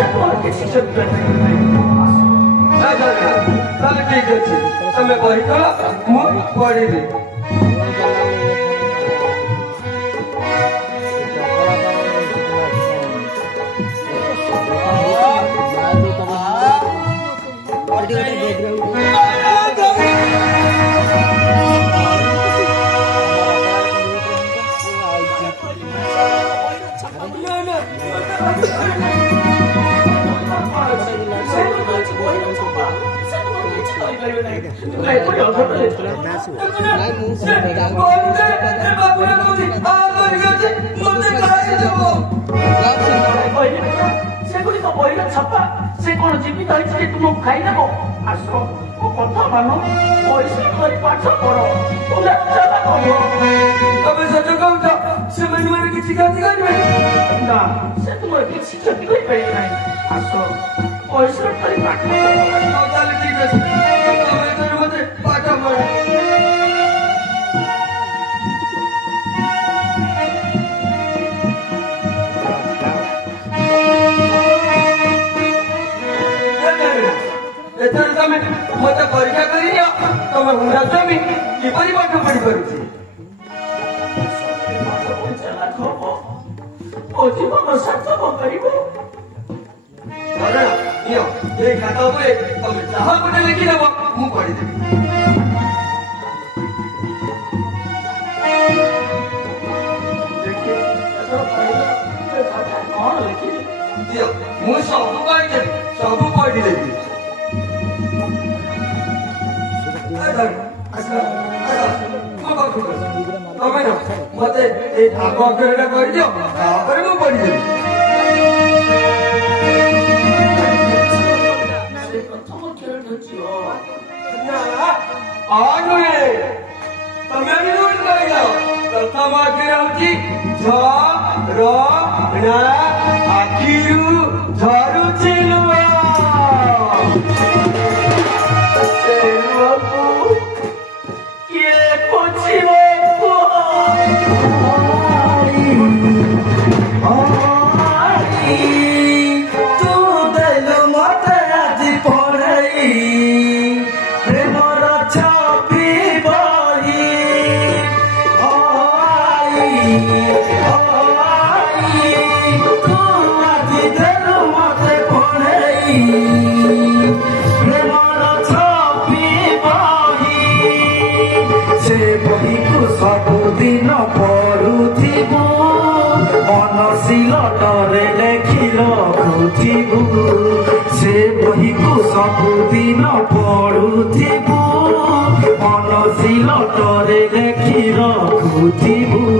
ସେମାନେ भविष्य ठीक अच्छे तुम्हें बही कल मुझे पढ़ी ସେଗୁଡ଼ିକ ବହିର ଛପା ସେ କଣ ଜୀବିତ ହେଇଛି ଯେ ତୁମକୁ ଖାଇଦେବ ଆସ ମୋ କଥା ମାନ ପରିଶ୍ରମ କରି ପାଠ ପଢ ତମେ ସତ କହୁଛ ସେମାନେ ମାନେ କିଛି କ୍ଷତି କରିବେ ନା ସେ ତୁମର କିଛି କ୍ଷତି କରିପାରିବେ ନାହିଁ ଆସ ପରିଶ୍ରମ କରି ପାଠ ପଢ ତାହେଲେ ଠିକ ଅଛି ତମେ ମତେ ପାଠ ପଢ मत परीक्षा कर तुम हुरा स्वामी किपरि पाठ पढ़ी पारुछि जीवन सार्थक कर खाता उपरे तुम जहाँ गोटे लिखिदेव मु पढ़ीदेवी मु सब पढ़ीदेवी सब पढ़ीदेवी तमें मत आग अक्षर कर दियो मुझे पढ़ीदेवी तमें प्रथम अक्षर हूँ आखिरू झरुछि सबुदिन पढ़ुथिबु मनशिलटरे लेखि रखुथिबु से बही को सबुदिन पढ़ुथिबु मनशिलटरे लेखि रखुथिबु